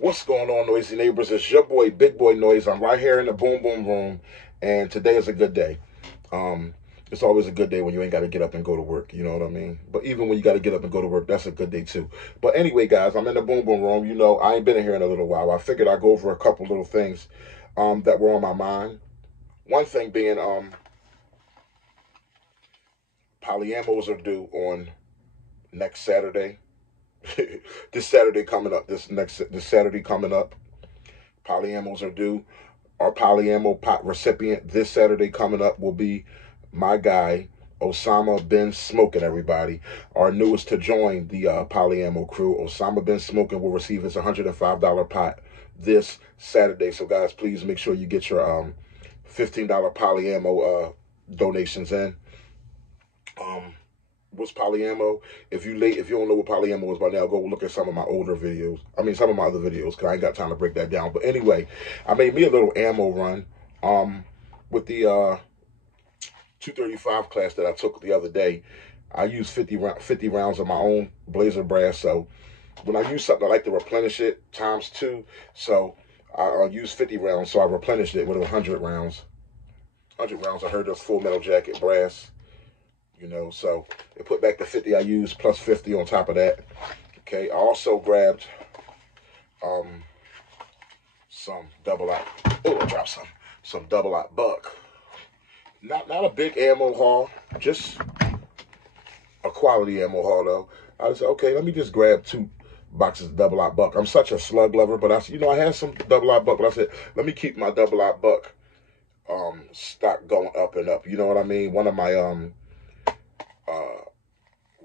What's going on, noisy neighbors? It's your boy, Big Boy Noise. I'm right here in the Boom Boom Room, and today is a good day. It's always a good day when you ain't got to get up and go to work. You know what I mean? But even when you got to get up and go to work, that's a good day too. But anyway, guys, I'm in the Boom Boom Room. You know, I ain't been in here in a little while. I figured I'd go over a couple little things that were on my mind. One thing being, polyamos are due on next Saturday. This Saturday coming up. This Saturday coming up. Polyamos are due. Our polyamo pot recipient this Saturday coming up will be my guy, Osama bin Smoking, everybody. Our newest to join the polyamo crew. Osama bin Smoking will receive his $105 pot this Saturday. So, guys, please make sure you get your $15 polyamo donations in. What's polyamo? If you don't know what polyamo is by now, go look at some of my older videos. I mean, some of my other videos, because I ain't got time to break that down. But anyway, I made me a little ammo run with the 235 class that I took the other day. I used 50 rounds of my own Blazer brass. So when I use something, I like to replenish it ×2. So I'll use 50 rounds. So I replenished it with 100 rounds. 100 rounds. I heard those Full Metal Jacket brass. You know, so it put back the 50 I used plus 50 on top of that. Okay, I also grabbed some double aught. Oh, I dropped some double aught buck. Not a big ammo haul, just a quality ammo haul though. I said, okay, let me just grab 2 boxes of double aught buck. I'm such a slug lover, but I had some double aught buck, but I said, let me keep my double aught buck stock going up and up. You know what I mean? One of my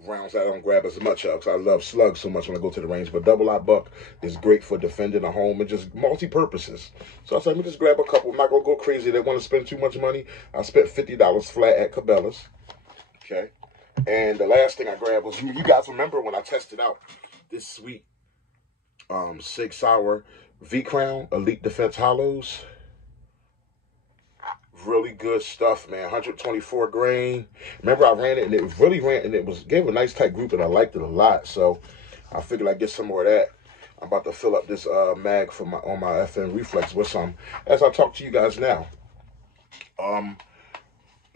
rounds I don't grab as much of, because I love slugs so much when I go to the range. But double aught buck is great for defending a home and just multi-purposes. So I said, let me just grab a couple. I'm not gonna go crazy. They want to spend too much money. I spent $50 flat at Cabela's. Okay. And the last thing I grabbed was, you guys remember when I tested out this sweet Sig Sauer V-Crown Elite Defense Hollows? Really good stuff, man. 124 grain. Remember, I ran it, and it really ran, and gave a nice tight group, and I liked it a lot. So I figured I'd get some more of that. I'm about to fill up this mag on my FN Reflex with some as I talk to you guys now.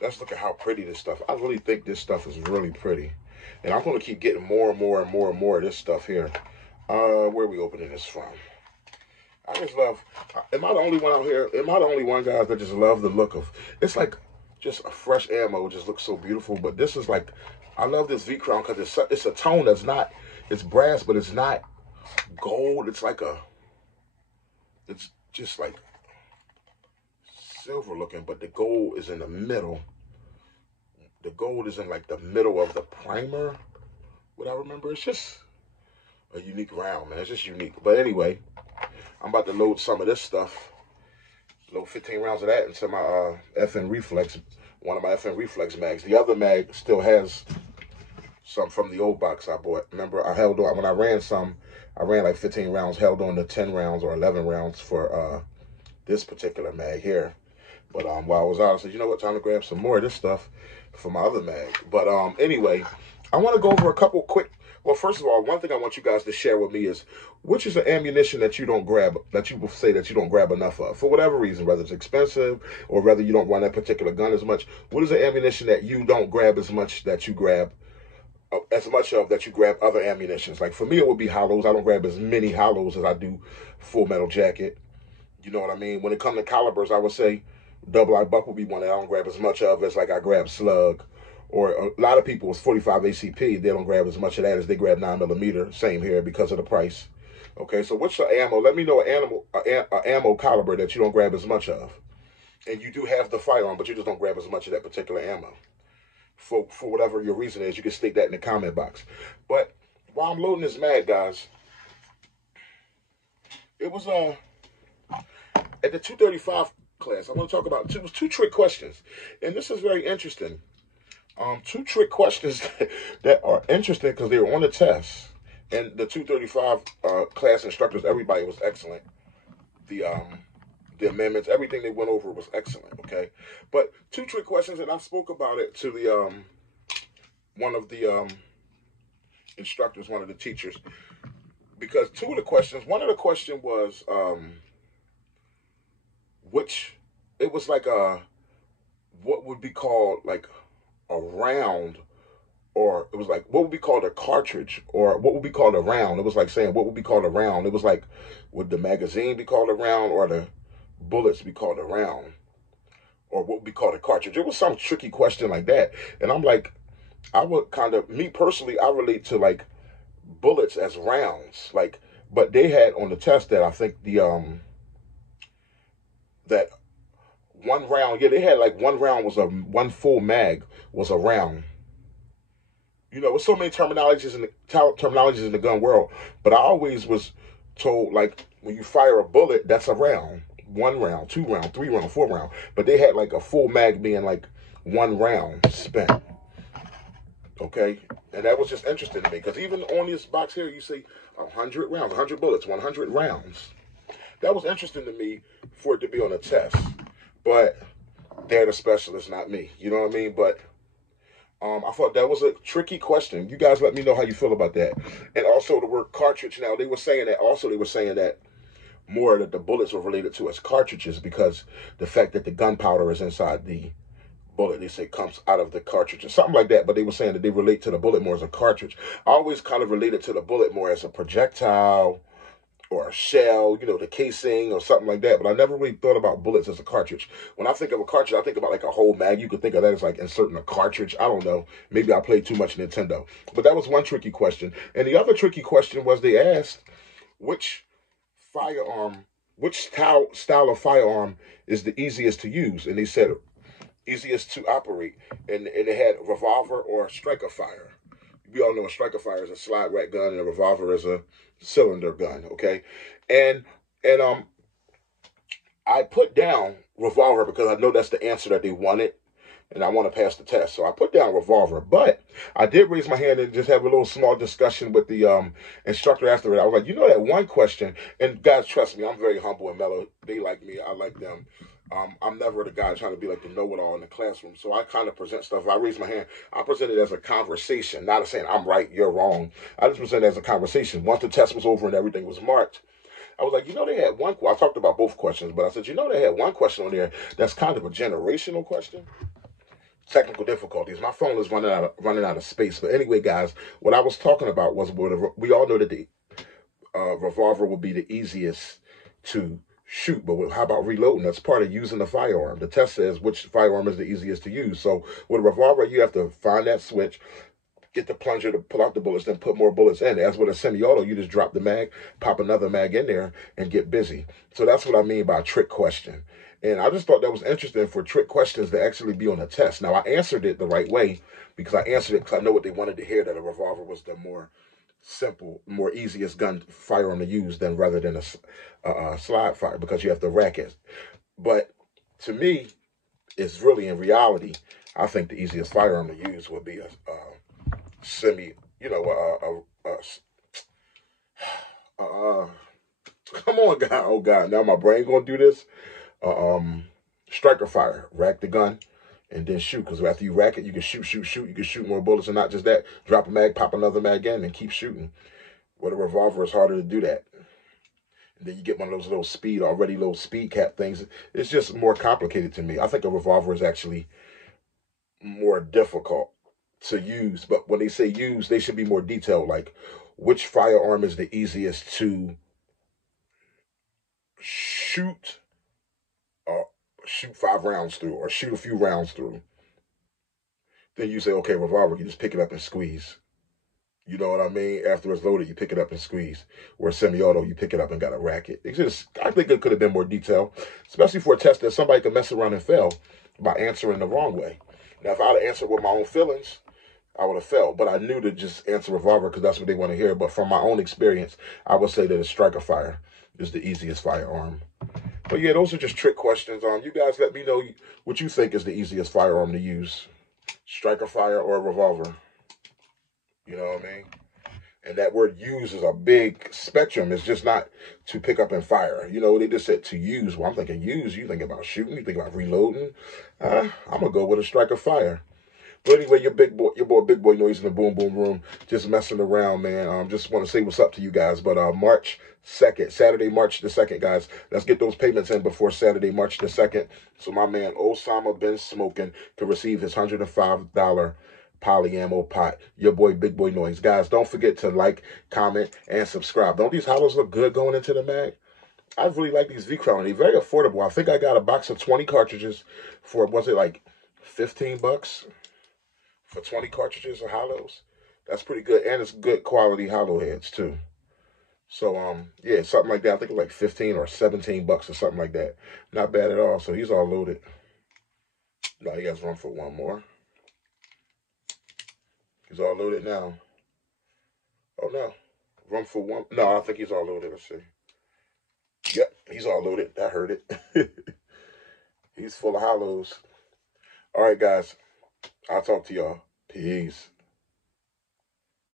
Let's look at how pretty this stuff. I really think this stuff is really pretty, and I'm going to keep getting more and more and more and more of this stuff here. Where are we opening this from? I just love, am I the only one out here? Am I the only one, guys, that just love the look of, it's like just a fresh ammo. It just looks so beautiful. But this is like, I love this V-Crown because it's a tone that's not, it's brass, but it's not gold. It's like it's just like silver looking, but the gold is in the middle. The gold is in like the middle of the primer. What I remember, it's just a unique round, man. It's just unique. But anyway, I'm about to load some of this stuff. Load 15 rounds of that into my FN Reflex, one of my FN Reflex mags. The other mag still has some from the old box I bought. Remember, I held on, when I ran like 15 rounds, held on to 10 rounds or 11 rounds for this particular mag here. But while I was out, I said, you know what, time to grab some more of this stuff for my other mag. But anyway, I want to go over a couple quick. Well, first of all, one thing I want you guys to share with me is, which is the ammunition that you don't grab, that you will say that you don't grab enough of, for whatever reason, whether it's expensive or whether you don't run that particular gun as much. What is the ammunition that you don't grab as much that you grab, that you grab other ammunitions? Like for me, it would be hollows. I don't grab as many hollows as I do Full Metal Jacket. You know what I mean? When it comes to calibers, I would say double aught buck would be one that I don't grab as much of as like I grab slug. Or a lot of people with 45 ACP, they don't grab as much of that as they grab 9mm. Same here because of the price. Okay, so what's your ammo? Let me know an ammo caliber that you don't grab as much of. And you do have the firearm, but you just don't grab as much of that particular ammo. For whatever your reason is, you can state that in the comment box. But while I'm loading this mag, guys, it was at the 235 class, I want to talk about two trick questions. And this is very interesting. 2 trick questions that are interesting because they were on the test. And the 235 class instructors, everybody was excellent. The amendments, everything they went over was excellent, okay? But 2 trick questions, and I spoke about it to the one of the instructors, one of the teachers. because two of the questions, one of the question was, which, it was like what would be called like a round, or it was like what would be called a cartridge, or what would be called a round. It was like saying what would be called a round. It was like, would the magazine be called a round, or the bullets be called a round, or what would be called a cartridge? It was some tricky question like that. And I'm like, I would kind of, me personally, I relate to like bullets as rounds. Like, but they had on the test that I think that one round, yeah, they had like one round was one full mag was a round. You know, with so many terminologies in the gun world, but I always was told like when you fire a bullet, that's a round. One round, two round, three round, four round. But they had like a full mag being like one round spent. Okay, and that was just interesting to me because even on this box here, you see 100 rounds, 100 bullets, 100 rounds. That was interesting to me for it to be on a test, but they're the specialists, not me. You know what I mean? But I thought that was a tricky question. You guys let me know how you feel about that. And also the word cartridge. Now, they were saying that more that the bullets were related to as cartridges because the fact that the gunpowder is inside the bullet, they say comes out of the cartridge or something like that. But they were saying that they relate to the bullet more as a cartridge. I always kind of related to the bullet more as a projectile or a shell, you know, the casing or something like that. But I never really thought about bullets as a cartridge. When I think of a cartridge, I think about like a whole mag. You could think of that as like inserting a cartridge. I don't know. Maybe I played too much Nintendo. But that was one tricky question. And the other tricky question was they asked which firearm, which style of firearm is the easiest to use. And they said easiest to operate. And they had revolver or striker fire. We all know a striker fire is a slide rack gun and a revolver is a cylinder gun, okay? And I put down revolver because I know that's the answer that they wanted and I want to pass the test. So I put down revolver, but I did raise my hand and just have a little small discussion with the instructor after it. I was like, you know that one question, and guys, trust me, I'm very humble and mellow. They like me, I like them. I'm never the guy trying to be like the know-it-all in the classroom. So I kind of present stuff. If I raise my hand, I present it as a conversation, not as saying I'm right, you're wrong. I just present it as a conversation. Once the test was over and everything was marked, I was like, you know, they had one. I talked about both questions, but I said, you know, they had one question on there that's kind of a generational question. Technical difficulties. My phone is running out of space. But anyway, guys, what I was talking about was we all know that the revolver will be the easiest to shoot, but how about reloading? That's part of using the firearm. The test says which firearm is the easiest to use. So with a revolver, you have to find that switch, get the plunger to pull out the bullets, then put more bullets in. As with a semi-auto, you just drop the mag, pop another mag in there, and get busy. So that's what I mean by a trick question. And I just thought that was interesting for trick questions to actually be on a test. Now, I answered it the right way because I answered it because I know what they wanted to hear, that a revolver was the more simple, more easiest gun firearm to use than rather than a slide fire because you have to rack it. But to me, it's really in reality, I think the easiest firearm to use would be a semi, you know, come on, God, oh God, now my brain gonna do this. Striker fire, rack the gun and then shoot, because after you rack it, you can shoot, you can shoot more bullets, and not just that, drop a mag, pop another mag in, and keep shooting. With a revolver, it's harder to do that. And then you get one of those little speed cap things. It's just more complicated to me. I think a revolver is actually more difficult to use, but when they say use, they should be more detailed, like which firearm is the easiest to shoot 5 rounds through or shoot a few rounds through. Then you say, okay, revolver, you just pick it up and squeeze. You know what I mean? After it's loaded, you pick it up and squeeze. Or semi-auto, you pick it up and got to rack it. It's just, I think it could have been more detailed, especially for a test that somebody could mess around and fail by answering the wrong way. Now, if I had answered with my own feelings, I would have failed. But I knew to just answer revolver because that's what they want to hear. But from my own experience, I would say that a striker fire is the easiest firearm. But yeah, those are just trick questions. You guys let me know what you think is the easiest firearm to use. Striker fire or a revolver. You know what I mean? And that word use is a big spectrum. It's just not to pick up and fire. You know, they just said to use. Well, I'm thinking use. You think about shooting. You think about reloading. I'm going to go with a striker fire. But anyway, your boy Big Boy Noise in the Boom Boom Room, just messing around, man. Just want to say what's up to you guys. But March 2nd, Saturday, March the 2nd, guys. Let's get those payments in before Saturday, March the 2nd. So my man Osama Bin Smoking can receive his $105 polyammo pot. Your boy Big Boy Noise. Guys, don't forget to like, comment, and subscribe. Don't these hollows look good going into the mag? I really like these V-Crown. They're very affordable. I think I got a box of 20 cartridges for, was it like 15 bucks? For 20 cartridges of hollows. That's pretty good. And it's good quality hollow heads too. So yeah, something like that. I think it's like 15 or 17 bucks or something like that. Not bad at all. So he's all loaded. Now you guys run for one more. He's all loaded now. Oh no. Run for one. No, I think he's all loaded. Let's see. Yep, he's all loaded. I heard it. He's full of hollows. All right, guys. I'll talk to y'all. Peace.